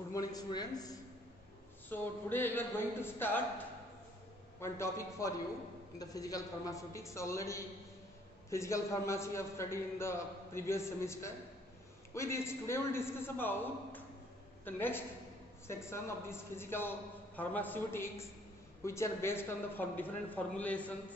Good morning, students. So today we are going to start one topic for you in the physical pharmaceutics. Already physical pharmacy we have studied in the previous semester. With this, today we will discuss about the next section of this physical pharmaceutics, which are based on the different formulations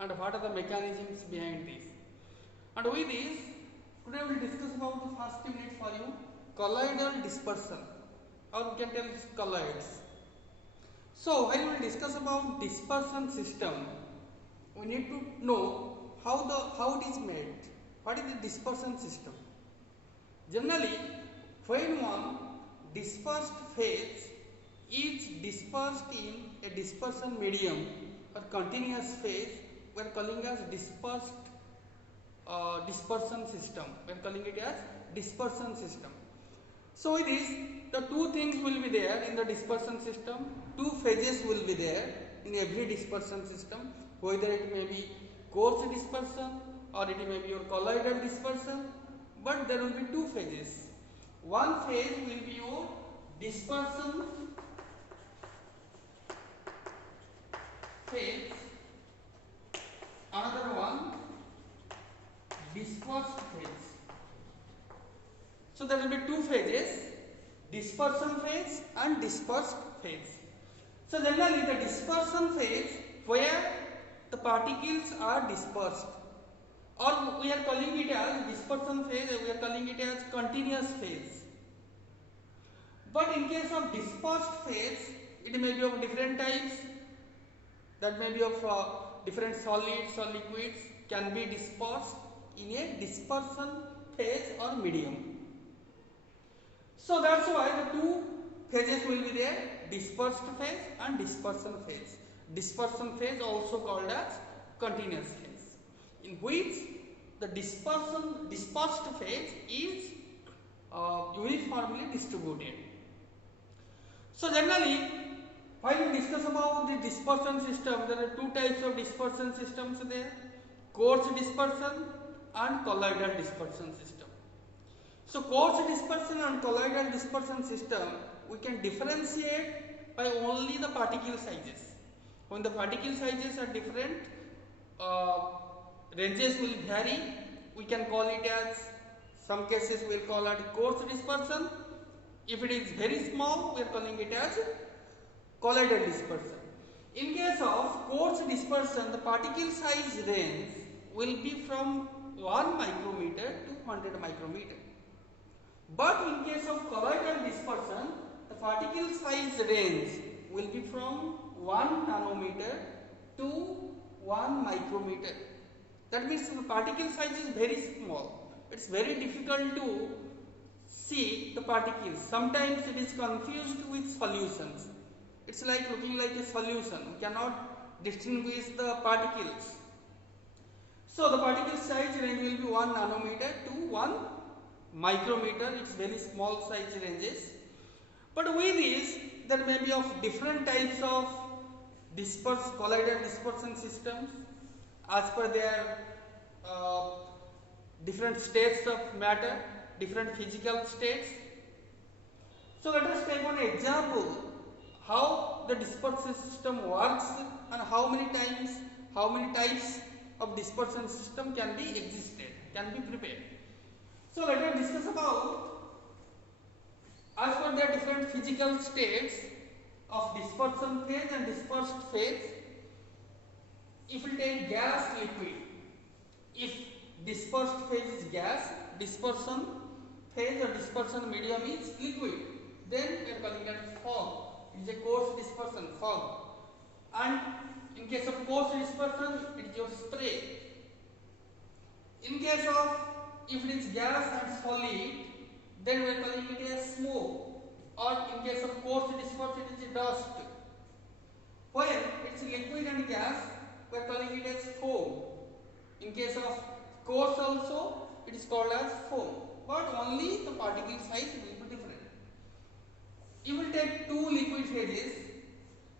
and what are the mechanisms behind this. And with this, today we will discuss about the first unit for you, colloidal dispersion, or we can tell colloids. So when we will discuss about dispersion system, we need to know how it is made. What is the dispersion system? Generally, when one dispersed phase is dispersed in a dispersion medium or continuous phase, we are calling as dispersion system. We are calling it as dispersion system. So with this, the two things will be there in the dispersion system. Two phases will be there in every dispersion system, whether it may be coarse dispersion or it may be your colloidal dispersion, but there will be two phases. One phase will be your dispersion phase, another one dispersed phase. So there will be two phases, dispersion phase and dispersed phase. So generally the dispersion phase, where the particles are dispersed, or we are calling it as dispersion phase, we are calling it as continuous phase. But in case of dispersed phase, it may be of different types, that may be of different solids or liquids can be dispersed in a dispersion phase or medium. So that's why the two phases will be there, dispersed phase and dispersion phase. Dispersion phase also called as continuous phase, in which the dispersed phase is uniformly distributed. So generally, when we discuss about the dispersion system, there are two types of dispersion systems there, coarse dispersion and colloidal dispersion system. So coarse dispersion and colloidal dispersion system, we can differentiate by only the particle sizes. When the particle sizes are different, ranges will vary. We can call it as, some cases we will call it coarse dispersion. If it is very small, we are calling it as colloidal dispersion. In case of coarse dispersion, the particle size range will be from 1 micrometer to 100 micrometer. But in case of colloidal dispersion, the particle size range will be from 1 nanometer to 1 micrometer. That means the particle size is very small. It's very difficult to see the particles. Sometimes it is confused with solutions. It's like looking like a solution. We cannot distinguish the particles. So the particle size range will be 1 nanometer to 1 micrometer. It's very small size ranges. But with this, there may be of different types of colloidal dispersion systems as per their different states of matter, different physical states. So let us take one example how the dispersion system works and how many types of dispersion system can be prepared. So let us discuss about, as per their different physical states of dispersion phase and dispersed phase. If we take gas, liquid, if dispersed phase is gas, dispersion phase or dispersion medium is liquid, then we are calling it fog. It is a coarse dispersion, fog. And in case of coarse dispersion, it is your spray. In case of, if it is gas and solid, then we are calling it as smoke. Or in case of coarse dispersion, it is dust. When it is liquid and gas, we are calling it as foam. In case of coarse also, it is called as foam. But only the particle size will be different. You will take two liquid phases.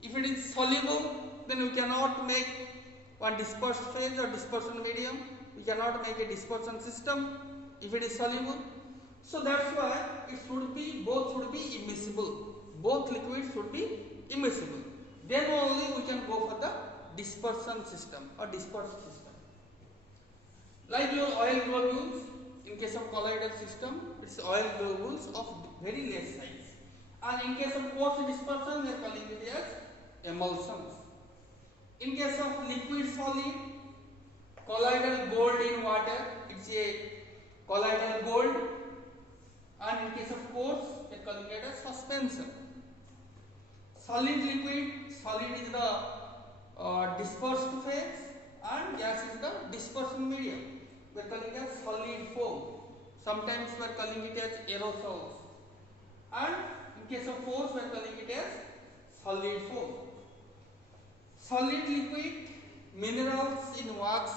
If it is soluble, then we cannot make one dispersed phase or dispersion medium. We cannot make a dispersion system if it is soluble. So that's why it should be, both should be immiscible. Both liquids should be immiscible. Then only we can go for the dispersion system or dispersed system. Like your oil globules, in case of colloidal system, it's oil globules of very less size. And in case of coarse dispersion, we are calling it as emulsions. In case of liquid solid, colloidal gold in water, it's a colloidal gold. And in case of coarse, we are calling it as suspension. Solid liquid, solid is the dispersed phase and gas is the dispersion medium. We are calling it as solid foam. Sometimes we are calling it as aerosols. And in case of force, we are calling it as solid foam. Solid liquid, minerals in wax,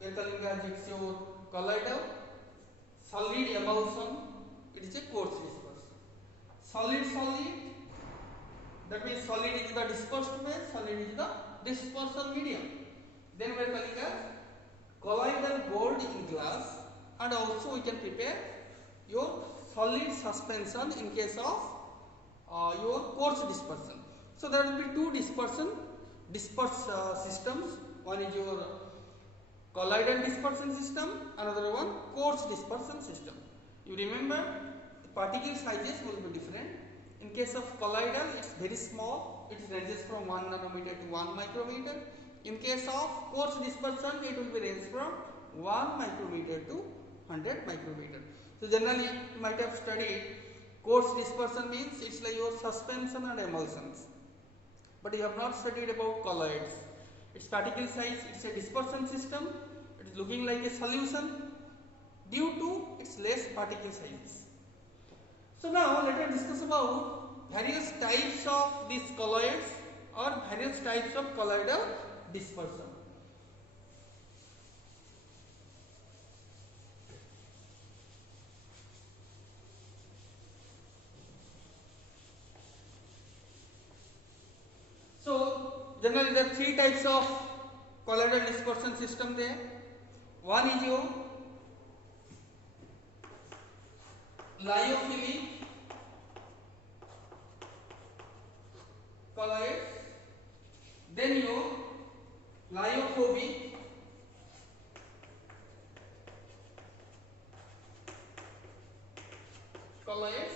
we are calling it as it's your colloidal. Solid emulsion, it is a coarse dispersion. Solid solid, that means solid is the dispersed phase, solid is the dispersion medium. Then we are calling it as colloidal gold in glass, and also we can prepare your solid suspension in case of your coarse dispersion. So there will be two dispersed systems. One is your colloidal dispersion system, another one coarse dispersion system. You remember the particle sizes will be different. In case of colloidal, it's very small, it ranges from 1 nanometer to 1 micrometer. In case of coarse dispersion, it will be range from 1 micrometer to 100 micrometer. So generally you might have studied coarse dispersion means it's like your suspension and emulsions, but you have not studied about colloids. Its particle size, it's a dispersion system, it is looking like a solution due to its less particle size. So now let us discuss about various types of these colloids or various types of colloidal dispersion. So generally there are three types of colloidal dispersion system there. One is your lyophilic colloids, then your lyophobic colloids,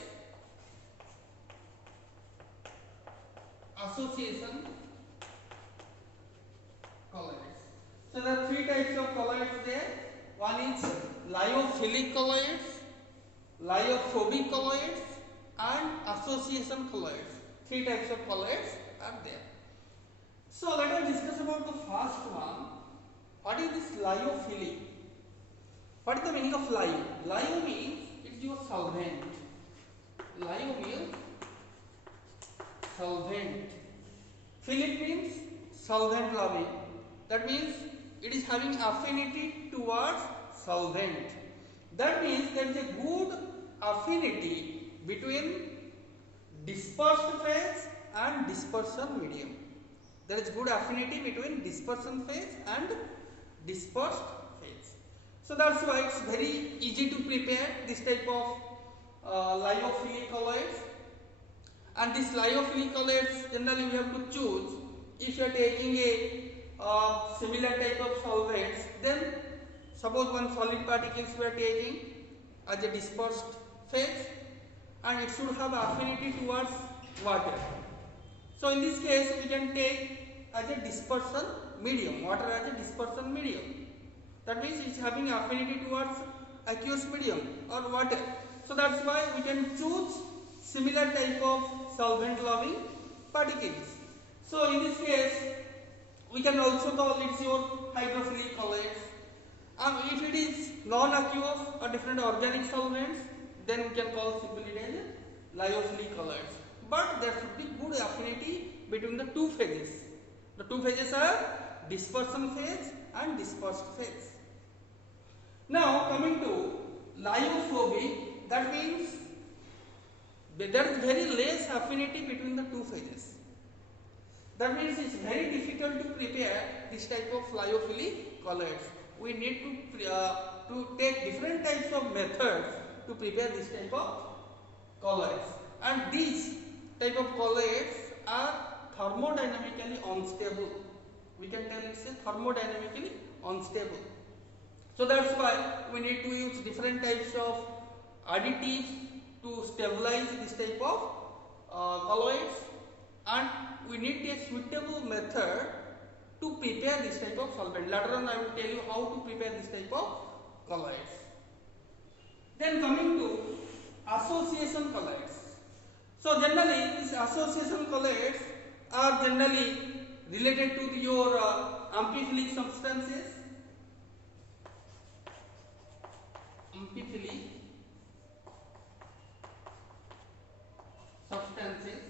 association colloids. So there are three types of colloids there. One is lyophilic colloids, lyophobic colloids and association colloids. Three types of colloids are there. So let us discuss about the first one. What is this lyophilic? What is the meaning of lyo? Lyo means it is your solvent. Lyo means solvent. Philic means solvent loving. That means it is having affinity towards solvent. That means there is a good affinity between dispersed phase and dispersion medium. There is good affinity between dispersion phase and dispersed phase. So that's why it's very easy to prepare this type of lyophilic colloids. And this lyophilic colloids generally we have to choose. If you are taking a similar type of solvents, then suppose one solid particles we are taking as a dispersed phase, and it should have affinity towards water. So in this case we can take as a dispersion medium, water as a dispersion medium. That means it is having affinity towards aqueous medium or water. So that's why we can choose similar type of solvent loving particles. So in this case we can also call it your hydrophilic colloids. If it is non-aqueous or different organic solvents, then we can call simply it as lyophilic colloids. But there should be good affinity between the two phases. The two phases are dispersion phase and dispersed phase. Now coming to lyophobic, that means there is very less affinity between the two phases. That means it's very difficult to prepare this type of lyophilic colloids. We need to to take different types of methods to prepare this type of colloids, and these type of colloids are thermodynamically unstable. We can tell it's a thermodynamically unstable. So that's why we need to use different types of additives to stabilize this type of colloids, and we need a suitable method to prepare this type of solvent. Later on I will tell you how to prepare this type of colloids. Then coming to association colloids. So generally these association colloids are generally related to your amphiphilic substances. Amphiphilic substances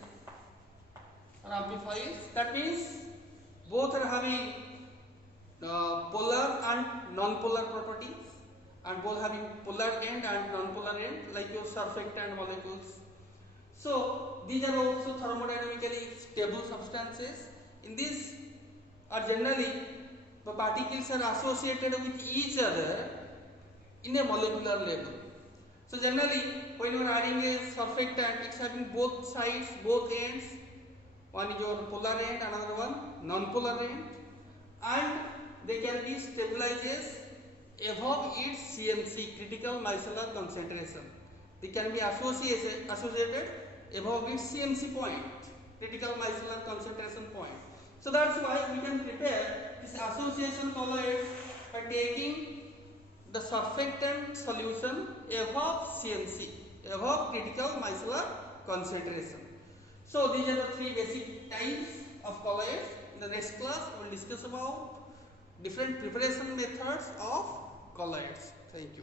or amphiphiles. That means both are having polar and non-polar properties, and both having polar end and non-polar end, like your surfactant molecules. So these are also thermodynamically stable substances. In this are generally the particles are associated with each other in a molecular level. So generally when you are adding a surfactant, it's having both sides, both ends. One is your polar end, another one non-polar end, and they can be stabilized above its CMC, critical micellar concentration. They can be associated above its CMC point, critical micellar concentration point. So that's why we can prepare this association colloid by taking the surfactant solution above CMC, above critical micellar concentration. So these are the three basic types of colloids. In the next class we will discuss about different preparation methods of colloids. Thank you.